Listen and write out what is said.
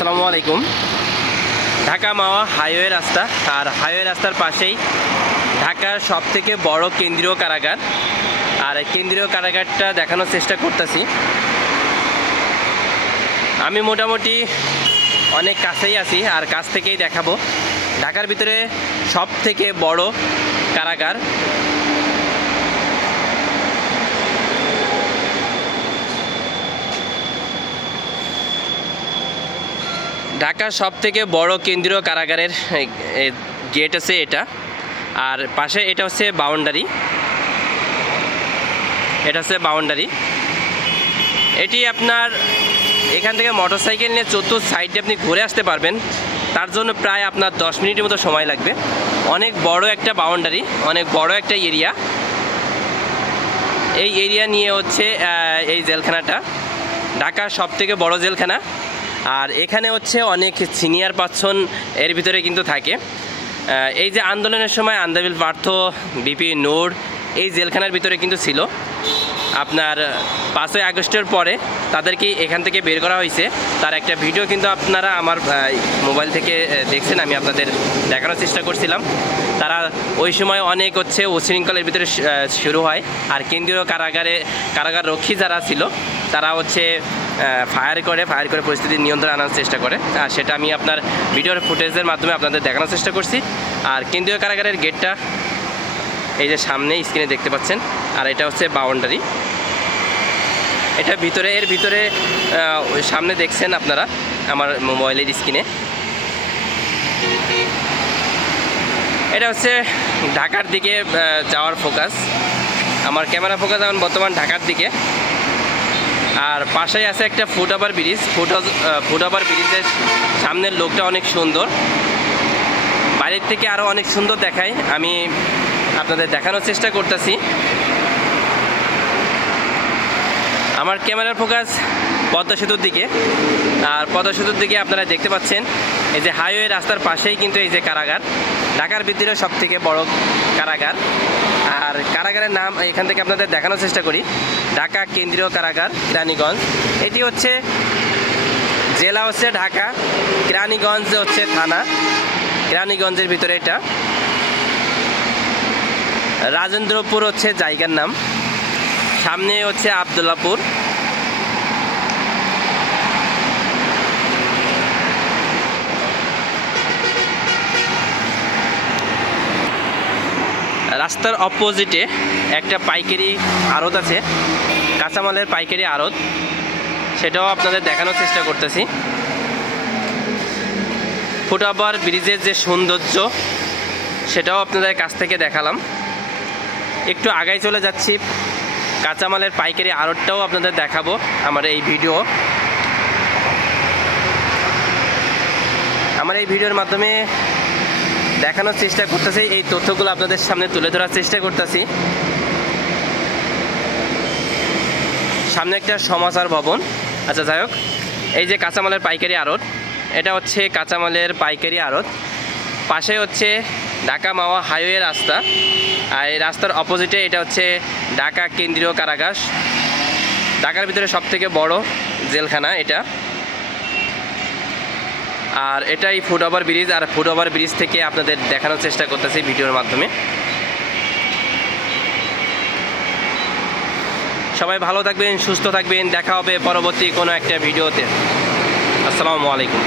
আসসালামু আলাইকুম। ঢাকা মাওয়া হাইওয়ে রাস্তা আর হাইওয়ে রাস্তার পাশেই ঢাকার সব থেকে বড় কেন্দ্রীয় কারাগার। আর কেন্দ্রীয় কারাগারটা দেখানোর চেষ্টা করতেছি। আমি মোটামুটি অনেক কাছেই আছি আর কাছ থেকেই দেখাবো। ঢাকার ভিতরে সব থেকে বড় কারাগার ঢাকার সব থেকে বড় কেন্দ্রীয় কারাগারের গেট আছে এটা। আর পাশে এটা হচ্ছে বাউন্ডারি। এটা হচ্ছে বাউন্ডারি। এটি আপনার এখান থেকে মোটরসাইকেল নিয়ে চতুর্থ সাইডে আপনি ঘুরে আসতে পারবেন। তার জন্য প্রায় আপনার দশ মিনিটের মতো সময় লাগবে। অনেক বড় একটা বাউন্ডারি, অনেক বড় একটা এরিয়া। এই এরিয়া নিয়ে হচ্ছে এই জেলখানাটা। ঢাকার সব থেকে বড় জেলখানা। আর এখানে হচ্ছে অনেক সিনিয়র পার্সন এর ভিতরে কিন্তু থাকে। এই যে আন্দোলনের সময় আন্দাবিল পার্থ, বিপি নূর এই জেলখানার ভিতরে কিন্তু ছিল। আপনার পাঁচই আগস্টের পরে তাদেরকে এখান থেকে বের করা হয়েছে। তার একটা ভিডিও কিন্তু আপনারা আমার মোবাইল থেকে দেখছেন, আমি আপনাদের দেখানোর চেষ্টা করছিলাম। তারা ওই সময় অনেক হচ্ছে উশৃঙ্খলের ভিতরে শুরু হয়। আর কেন্দ্রীয় কারাগারে কারাগার রক্ষী যারা ছিল তারা হচ্ছে ফায়ার করে ফায়ার করে পরিস্থিতি নিয়ন্ত্রণে আনার চেষ্টা করে। আর সেটা আমি আপনার ভিডিওর ফুটেজের মাধ্যমে আপনাদের দেখানোর চেষ্টা করছি। আর কেন্দ্রীয় কারাগারের গেটটা এই যে সামনে স্ক্রিনে দেখতে পাচ্ছেন, আর এটা হচ্ছে বাউন্ডারি এটা ভিতরে, এর ভিতরে সামনে দেখছেন আপনারা আমার মোবাইলের স্ক্রিনে এটা হচ্ছে ঢাকার দিকে যাওয়ার ফোকাস আমার ক্যামেরা ফোকাস এখন বর্তমান ঢাকার দিকে। আর পাশেই আছে একটা foot over bridge. Foot foot over ব্রিজের সামনের লোকটা অনেক সুন্দর। বাইরের থেকে আরও অনেক সুন্দর দেখায়। আমি আপনাদের দেখানোর চেষ্টা করতেছি। আমার ক্যামেরার ফোকাস পদ্মা সেতুর দিকে। আর পদ্মা সেতুর দিকে আপনারা দেখতে পাচ্ছেন, এই যে হাইওয়ে রাস্তার পাশেই কিন্তু এই যে কারাগার। ঢাকার ভিতরে সব থেকে বড় কারাগার। আর কারাগারের নাম এখান থেকে আপনাদের দেখানোর চেষ্টা করি। ঢাকা কেন্দ্রীয় কারাগার কেরানীগঞ্জ এটি হচ্ছে জেলা হচ্ছে ঢাকা কেরানীগঞ্জ হচ্ছে থানা। কেরানীগঞ্জের ভিতরে এটা। রাজেন্দ্রপুর হচ্ছে জায়গার নাম। সামনে হচ্ছে আবদুল্লাপুর। রাস্তার অপোজিটে একটা পাইকারি আড়ত আছে, কাঁচামালের পাইকারি আড়ত। সেটাও আপনাদের দেখানোর চেষ্টা করতেছি। ফুটওভার ব্রিজের যে সৌন্দর্য, সেটাও আপনাদের কাছ থেকে দেখালাম। একটু আগাই চলে যাচ্ছি, কাঁচামালের পাইকারি আড়তটাও আপনাদের দেখাবো আমার এই ভিডিও। আমার এই ভিডিওর মাধ্যমে দেখানোর চেষ্টা করতেছি, এই তথ্যগুলো আপনাদের সামনে তুলে ধরার চেষ্টা করতেছি। সামনে একটা সমাচার ভবন। আচ্ছা যাই হোক, এই যে কাঁচামালের পাইকারি আড়ত, এটা হচ্ছে কাঁচামালের পাইকারি আড়ত। পাশে হচ্ছে ঢাকা মাওয়া হাইওয়ে রাস্তা, আর এই রাস্তার অপোজিটে এটা হচ্ছে ঢাকা কেন্দ্রীয় কারাগাস ঢাকার ভিতরে সব থেকে বড় জেলখানা এটা। আর এটাই ফুট ওভার ব্রিজ আর ফুট ওভার ব্রিজ থেকে আপনাদের দেখানোর চেষ্টা করতেছি ভিডিওর মাধ্যমে। সবাই ভালো থাকবেন, সুস্থ থাকবেন, দেখা হবে পরবর্তী কোনো একটা ভিডিওতে। আসসালামু আলাইকুম।